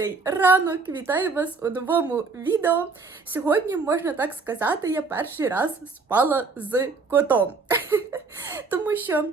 Добрий ранок! Вітаю вас у новому відео. Сьогодні, можна так сказати, я перший раз спала з котом. Тому що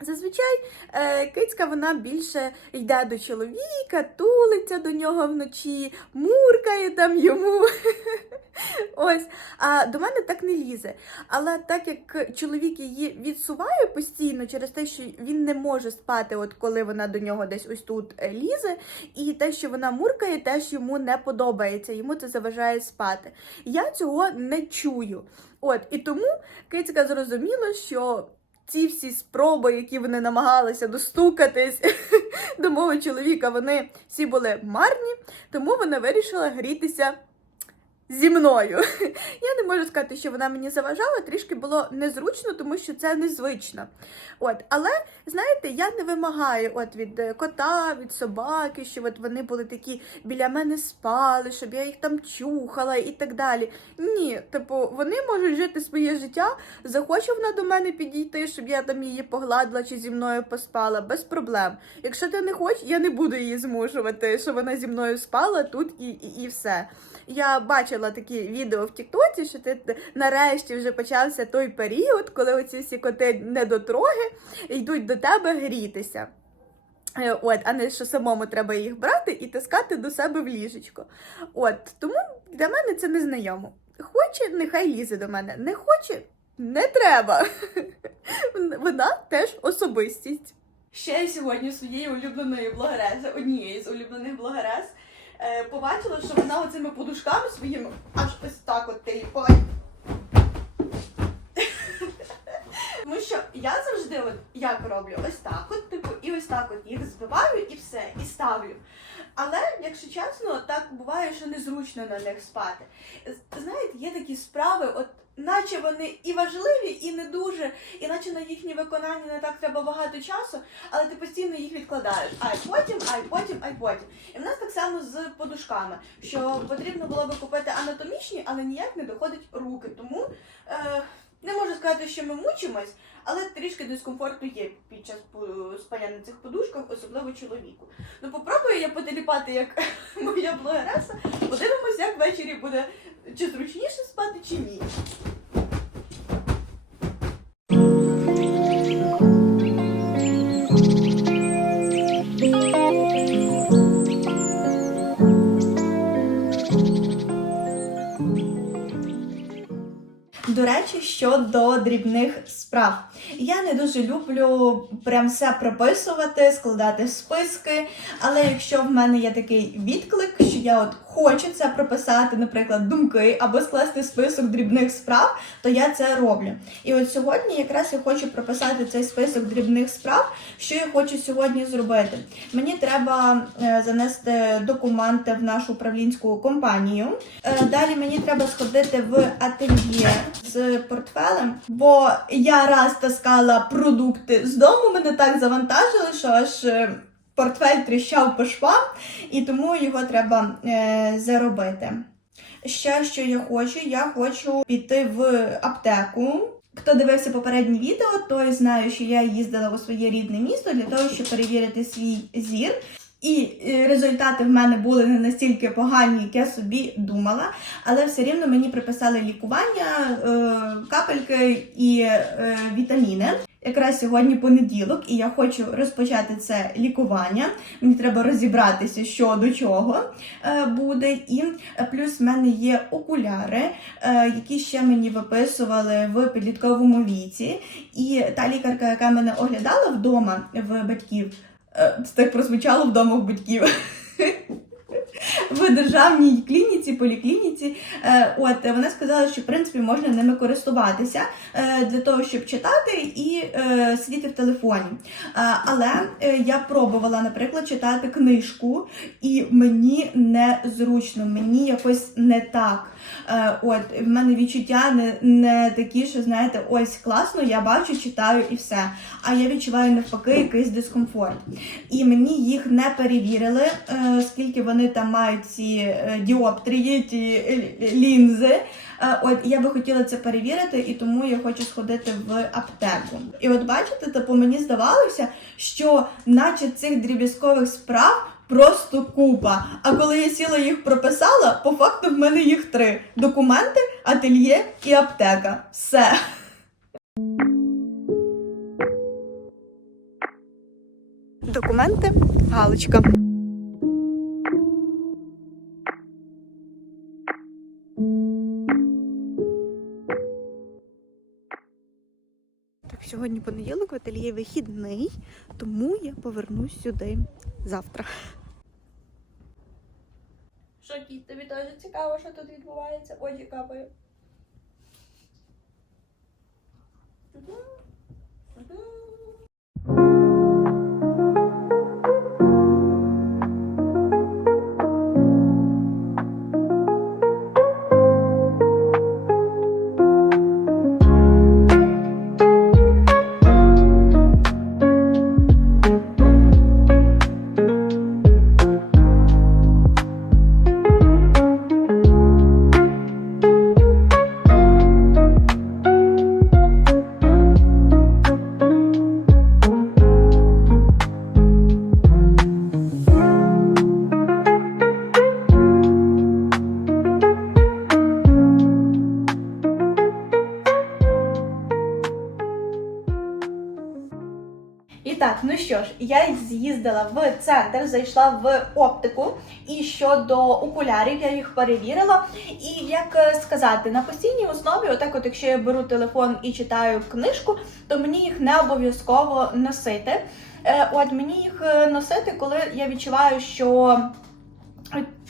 зазвичай е, кицька вона більше йде до чоловіка, тулиться до нього вночі, муркає там йому. Ось, а до мене так не лізе. Але так як чоловік її відсуває постійно через те, що він не може спати, от коли вона до нього десь ось тут е, лізе, і те, що вона муркає, теж йому не подобається, йому це заважає спати. Я цього не чую. От, і тому кицька зрозуміла, що. Ці всі спроби, які вони намагалися достукатись до мого чоловіка, вони всі були марні, тому вона вирішила грітися зі мною. Я не можу сказати, що вона мені заважала, трішки було незручно, тому що це незвично. От, але знаєте, я не вимагаю от від кота, від собаки, щоб от вони були такі біля мене спали, щоб я їх там чухала і так далі. Ні, типу, вони можуть жити своє життя. Захоче вона до мене підійти, щоб я там її погладила чи зі мною поспала, без проблем. Якщо ти не хочеш, я не буду її змушувати, щоб вона зі мною спала тут і, і, і все. Я бачила такі відео в Тіктоці, що ти нарешті вже почався той період, коли оці всі коти недотроги йдуть до тебе грітися. Е, От, а не що самому треба їх брати і таскати до себе в ліжечко. От, тому для мене це незнайомо. Хоче, нехай лізе до мене. Не хоче, не треба. Вона теж особистість. Ще сьогодні своєї улюбленої блогерези, однієї з улюблених блогерез, побачила, що вона оцими подушками своїми аж ось так от теліпає. Тому що я завжди от як роблю ось так, от типу, і ось так от їх збиваю і все, і ставлю. Але, якщо чесно, так буває, що незручно на них спати. Знаєте, є такі справи, от наче вони і важливі, і не дуже, і наче на їхнє виконання не так треба багато часу, але ти постійно їх відкладаєш. Ай потім, ай потім, ай потім. І в нас так само з подушками, що потрібно було би купити анатомічні, але ніяк не доходить руки. Тому е, не можу сказати, що ми мучимось, але трішки дискомфорту є під час спання на цих подушках, особливо чоловіку. Ну попробую я потеліпати як моя блогереса. Подивимось, як ввечері буде чи зручніше спати, чи ні. Дрібних справ. Я не дуже люблю прям все прописувати, складати списки. Але якщо в мене є такий відклик, що я от хочу це прописати, наприклад, думки або скласти список дрібних справ, то я це роблю. І от сьогодні якраз я хочу прописати цей список дрібних справ, що я хочу сьогодні зробити. Мені треба е, занести документи в нашу управлінську компанію. Е, далі мені треба сходити в ательє з портфелем, бо я раз таскала продукти з дому, мене так завантажили, що аж. е, Портфель тріщав по швам, і тому його треба е, заробити. Ще що я хочу, я хочу піти в аптеку. Хто дивився попереднє відео, той знає, що я їздила у своє рідне місто для того, щоб перевірити свій зір. І е, результати в мене були не настільки погані, як я собі думала, але все рівно мені приписали лікування, е, капельки і е, вітаміни. Якраз сьогодні понеділок, і я хочу розпочати це лікування. Мені треба розібратися, що до чого буде. І плюс в мене є окуляри, які ще мені виписували в підлітковому віці. І та лікарка, яка мене оглядала вдома в батьків, це так прозвучало вдома в батьків. В державній клініці, поліклініці, Е, от вона сказала, що в принципі можна ними користуватися е, для того, щоб читати і е, сидіти в телефоні. Але я пробувала, наприклад, читати книжку, і мені незручно, мені якось не так. От в мене відчуття не, не такі, що знаєте, ось класно, я бачу, читаю і все. А я відчуваю навпаки якийсь дискомфорт. І мені їх не перевірили, скільки вони там мають ці е, діоптрії, ті е, лінзи. Е, От я би хотіла це перевірити, і тому я хочу сходити в аптеку. І от бачите, типу мені здавалося, що наче цих дріб'язкових справ просто купа. А коли я сіла їх прописала, по факту в мене їх три: документи, ательє і аптека. Все. Документи, галочка. Сьогодні понеділок в ательє вихідний, тому я повернусь сюди завтра. Що, Кіт, тобі теж цікаво, що тут відбувається? Очі капаю. Центр, зайшла в оптику. І щодо окулярів, я їх перевірила. І як е, сказати, на постійній основі, отак, от якщо я беру телефон і читаю книжку, то мені їх не обов'язково носити. Е, От мені їх е, носити, коли я відчуваю, що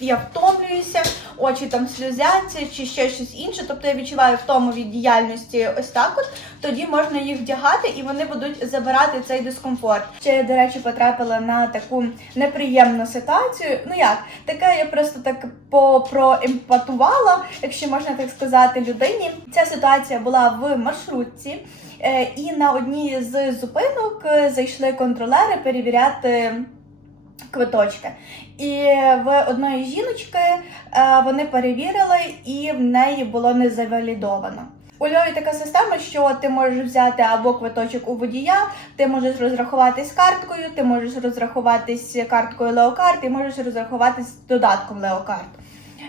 я втомлююся, очі там сльозяться чи ще щось інше. Тобто я відчуваю втому від діяльності ось так от. Тоді можна їх вдягати і вони будуть забирати цей дискомфорт. Ще я, до речі, потрапила на таку неприємну ситуацію. Ну як, таке я просто так попроемпатувала, якщо можна так сказати, людині. Ця ситуація була в маршрутці. Е, І на одній з зупинок е, зайшли контролери перевіряти квиточки. І в одної жіночки е, вони перевірили, і в неї було не завалідовано. У Льові така система, що ти можеш взяти або квиточок у водія, ти можеш розрахуватись карткою, ти можеш розрахуватись карткою Леокарт, і можеш розрахуватись додатком Леокарт.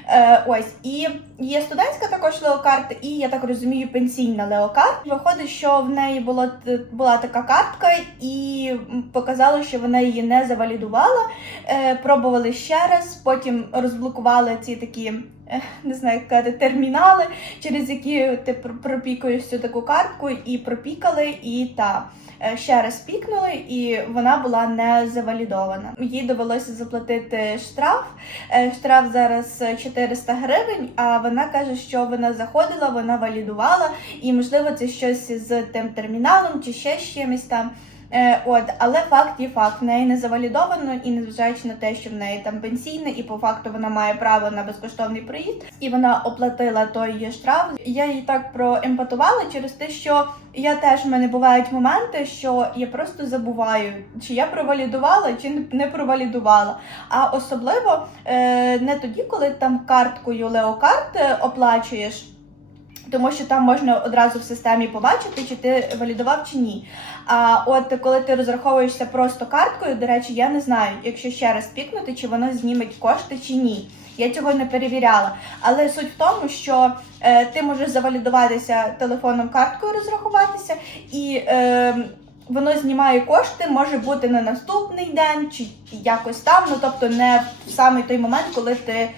Е, ось і є студентська також леокарта, і я так розумію, пенсійна леокарт. Виходить, що в неї було була така картка, і показало, що вона її не завалідувала. Е, пробували ще раз, потім розблокували ці такі. е, Не знаю, як казати, термінали, через які ти пропікуєш цю таку картку, і пропікали, і та е, ще раз пікнули, і вона була не завалідована. Їй довелося заплатити штраф. Е, Штраф зараз 400 гривень, а вона каже, що вона заходила, вона валідувала, і можливо це щось з тим терміналом чи ще з чимось там. Е, От, але факт є факт, в неї не завалідовано, і незважаючи на те, що в неї там пенсійне, і по факту вона має право на безкоштовний проїзд, і вона оплатила той штраф. Я їй так проемпатувала через те, що я теж в мене бувають моменти, що я просто забуваю, чи я провалідувала, чи не- не провалідувала. А особливо е, не тоді, коли там карткою Леокарт е, оплачуєш. Тому що там можна одразу в системі побачити, чи ти валідував чи ні. А от коли ти розраховуєшся просто карткою, до речі, я не знаю, якщо ще раз пікнути, чи воно зніметь кошти чи ні. Я цього не перевіряла. Але суть в тому, що е, ти можеш завалідуватися телефоном карткою, розрахуватися, і е, воно знімає кошти, може бути на наступний день чи якось там, ну тобто не в саме той момент, коли ти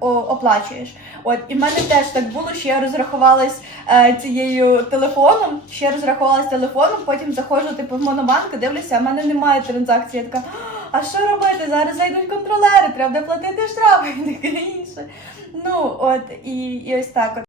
оплачуєш. От і в мене теж так було, що я розрахувалась е, цією телефоном, ще розрахувалась телефоном, потім заходжу типу в монобанк, дивлюся, в мене немає транзакції. Я така, а що робити? Зараз зайдуть контролери, треба платити штрафи і таке інше. Ну от і, і ось так. От.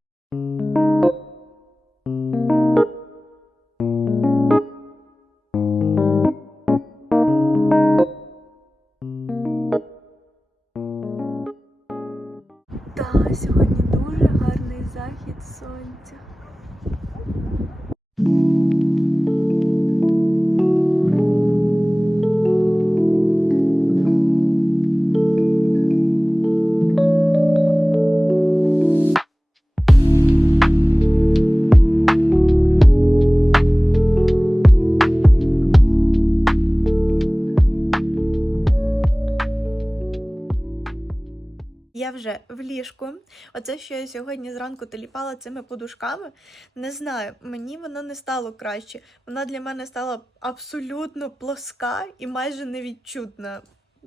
Я вже в ліжку. Оце, що я сьогодні зранку теліпала цими подушками, не знаю, мені воно не стало краще. Вона для мене стала абсолютно плоска і майже невідчутна.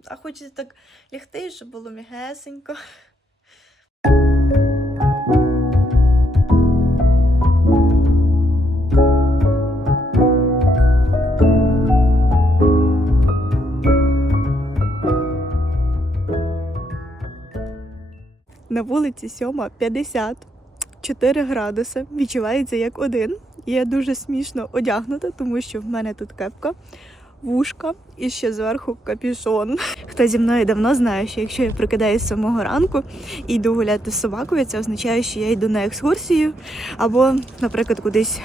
А хочеться так лягти, щоб було м'ягесенько. На вулиці 7.50, 4 градуси. Відчувається як один. І я дуже смішно одягнута, тому що в мене тут кепка, вушка і ще зверху капюшон. Хто зі мною давно знає, що якщо я прокидаюсь з самого ранку і йду гуляти з собакою, це означає, що я йду на екскурсію або, наприклад, кудись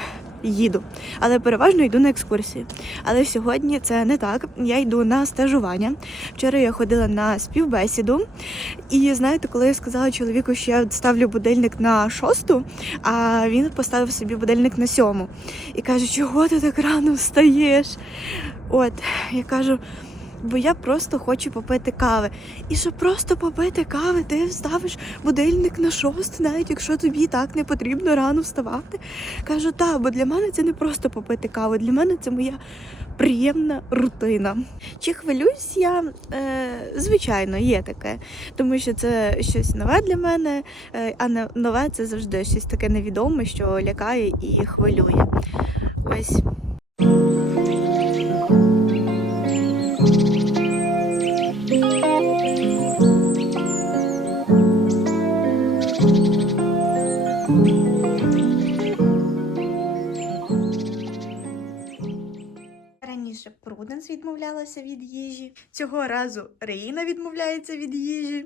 їду. Але переважно йду на екскурсії. Але сьогодні це не так. Я йду на стажування. Вчора я ходила на співбесіду. І знаєте, коли я сказала чоловіку, що я ставлю будильник на шосту, а він поставив собі будильник на сьому. І каже, чого ти так рано встаєш? От, я кажу. Бо я просто хочу попити кави. І щоб просто попити кави, ти ставиш будильник на шосту, навіть якщо тобі так не потрібно рано вставати. Кажу, так, бо для мене це не просто попити каву, для мене це моя приємна рутина. Чи хвилююсь я? Е, звичайно, є таке, тому що це щось нове для мене, е, а нове це завжди щось таке невідоме, що лякає і хвилює. Ось. Раніше відмовлялася від їжі. Цього разу Реїна відмовляється від їжі.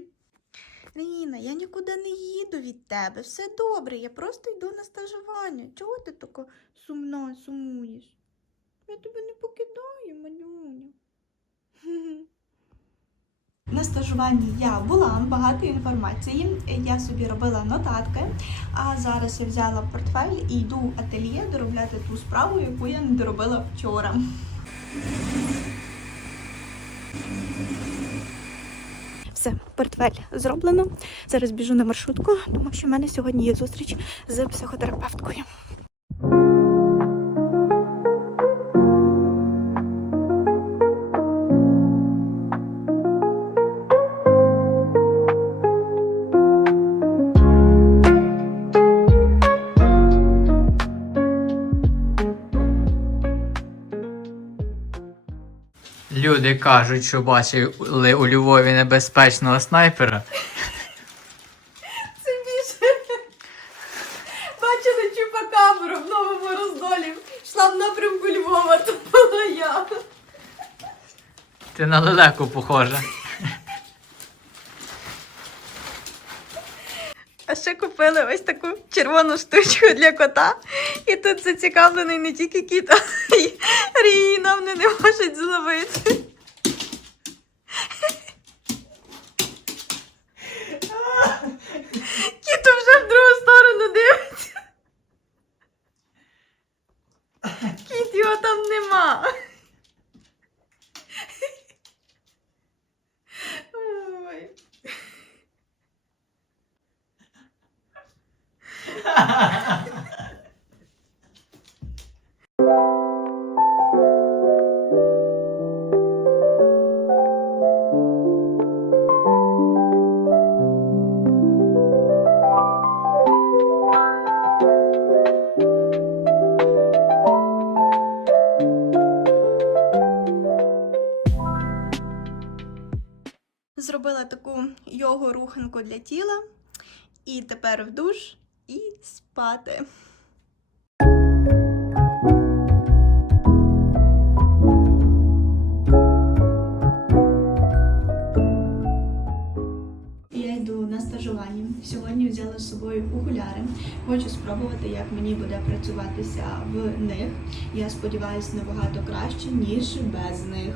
Реїна, я нікуди не їду від тебе. Все добре, я просто йду на стажування. Чого ти така сумна, сумуєш? Я тебе не покидаю, малюня. На стажуванні я була багато інформації. Я собі робила нотатки, а зараз я взяла портфель і йду в ательє доробляти ту справу, яку я не доробила вчора. Все, портфель зроблено. Зараз біжу на маршрутку, тому що в мене сьогодні є зустріч з психотерапевткою. Люди кажуть, що бачили у Львові небезпечного снайпера. Це більше. Бачили чупакабру в новому роздолі. Йшла в напрямку Львова, то була я. Ти на лелеку похожа. А ще купили ось таку червону штучку для кота. І тут зацікавлений не тільки кіт, а й Ріїна мене не можуть зловити. Йогу для тіла. І тепер в душ і спати. Я йду на стажування. Сьогодні взяла з собою окуляри. Хочу спробувати, як мені буде працюватися в них. Я сподіваюся, набагато краще, ніж без них.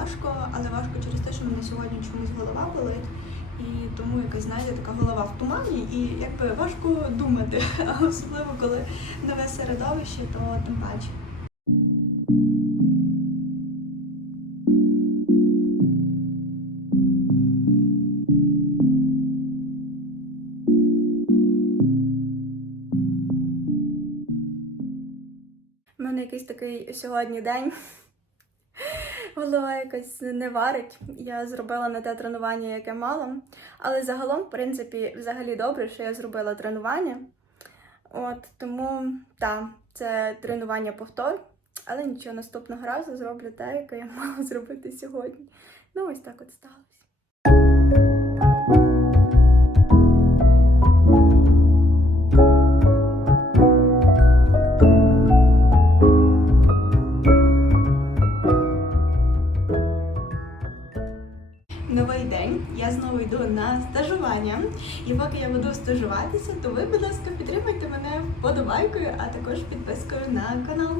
Важко, але важко через те, що мене сьогодні чомусь голова болить. і тому якась, знаєте, така голова в тумані, і якби важко думати, особливо коли нове середовище, то тим паче. У мене якийсь такий сьогодні день. Голова якась не варить. Я зробила не те тренування, яке мала. Але загалом, в принципі, взагалі добре, що я зробила тренування. От тому так, це тренування повтор. Але нічого, наступного разу зроблю те, яке я мала зробити сьогодні. Ну, ось так от сталося. Йду на стажування. І поки я буду стажуватися, то ви, будь ласка, підтримайте мене вподобайкою, а також підпискою на канал.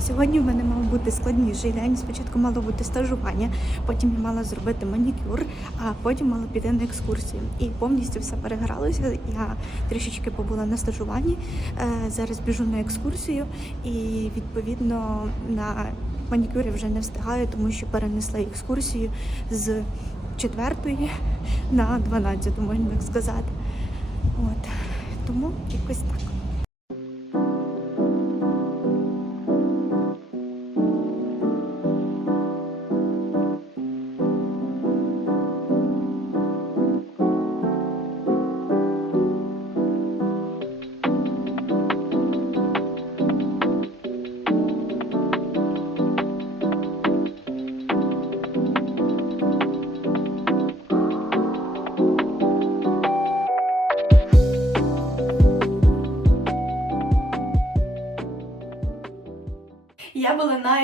Сьогодні в мене мав бути складніший день. Спочатку мало бути стажування, потім я мала зробити манікюр, а потім мала піти на екскурсію. І повністю все перегралося. Я трішечки побула на стажуванні. е, Зараз біжу на екскурсію, і відповідно на манікюр я вже не встигаю, тому що перенесла екскурсію з четвертої на 12, можна так сказати. От тому якось так.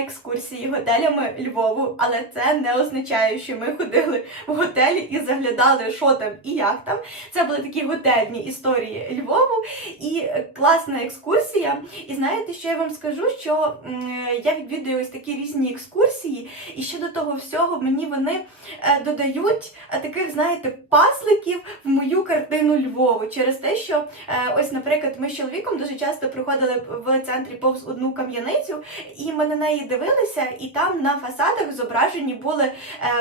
Екскурсії готелями Львову, але це не означає, що ми ходили в готелі і заглядали, що там і як там. Це були такі готельні історії Львову і класна екскурсія. І знаєте, що я вам скажу? Що я відвідую ось такі різні екскурсії, і ще до того всього мені вони е, додають е, таких, знаєте, пасликів в мою картину Львову через те, що е, ось, наприклад, ми з чоловіком дуже часто приходили в центрі повз одну кам'яницю. І ми на неї дивилися, і там на фасадах зображені були е,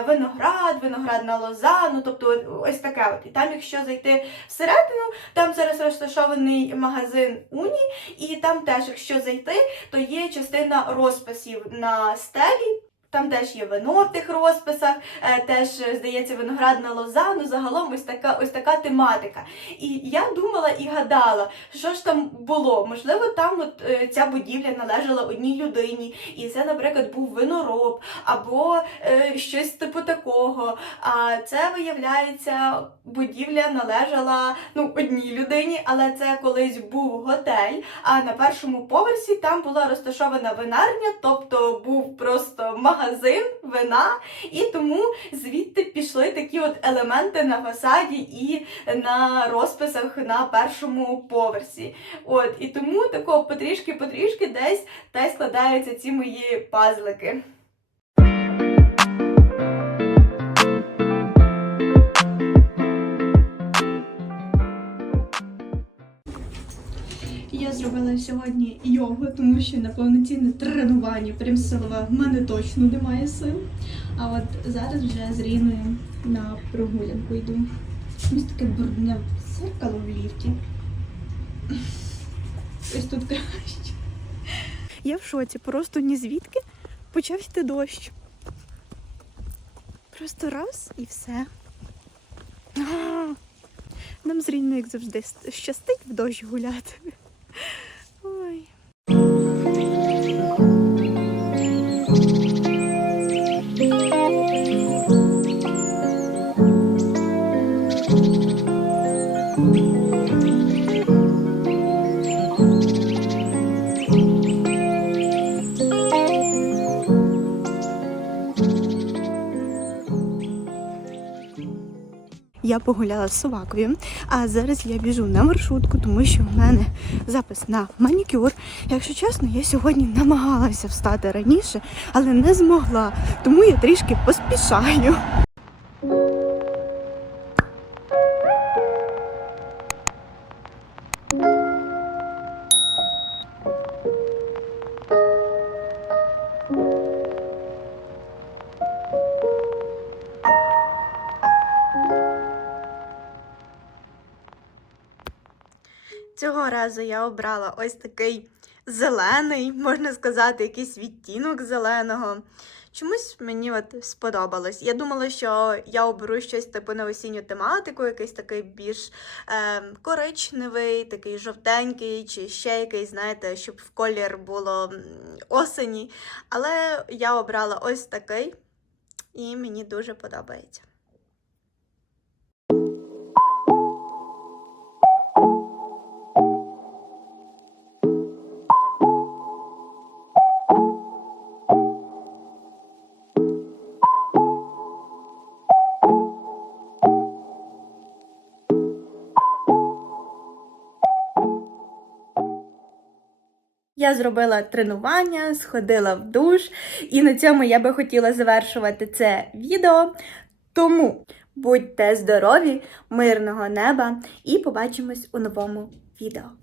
виноград, виноградна лоза, ну тобто ось таке от. І там, якщо зайти всередину, там зараз розташований магазин Уні, і там теж, якщо зайти, то є частина розписів на стелі. Там теж є вино в тих розписах, е, теж е, здається виноградна лоза. Ну загалом ось така ось така тематика. І я думала і гадала, що ж там було. Можливо, там от е, ця будівля належала одній людині, і це, наприклад, був винороб або е, щось типу такого. А це виявляється, будівля належала ну одній людині, але це колись був готель. А на першому поверсі там була розташована винарня, тобто був просто магазин вина, і тому звідти пішли такі от елементи на фасаді і на розписах на першому поверсі. От і тому такого потрішки-потрішки десь та й складаються ці мої пазлики. Зробила сьогодні йогу, тому що на повноцінне тренування, прям силове, в мене точно немає сил. А от зараз вже з Ріною на прогулянку йду. Ось таке брудне зеркало в ліфті. Ось тут краще. Я в шоці, просто ні звідки почав йти дощ. Просто раз і все. Нам з Ріною, як завжди, щастить в дощ гуляти. Ой. Я погуляла з собакою, а зараз я біжу на маршрутку, тому що в мене запис на манікюр. Якщо чесно, я сьогодні намагалася встати раніше, але не змогла, тому я трішки поспішаю. Цього разу я обрала ось такий зелений, можна сказати, якийсь відтінок зеленого. Чомусь мені от сподобалось. Я думала, що я оберу щось типу на осінню тематику, якийсь такий більш е, коричневий, такий жовтенький, чи ще якийсь, знаєте, щоб в колір було осені. Але я обрала ось такий, і мені дуже подобається. Я зробила тренування, сходила в душ, і на цьому я би хотіла завершувати це відео. Тому будьте здорові, мирного неба і побачимось у новому відео.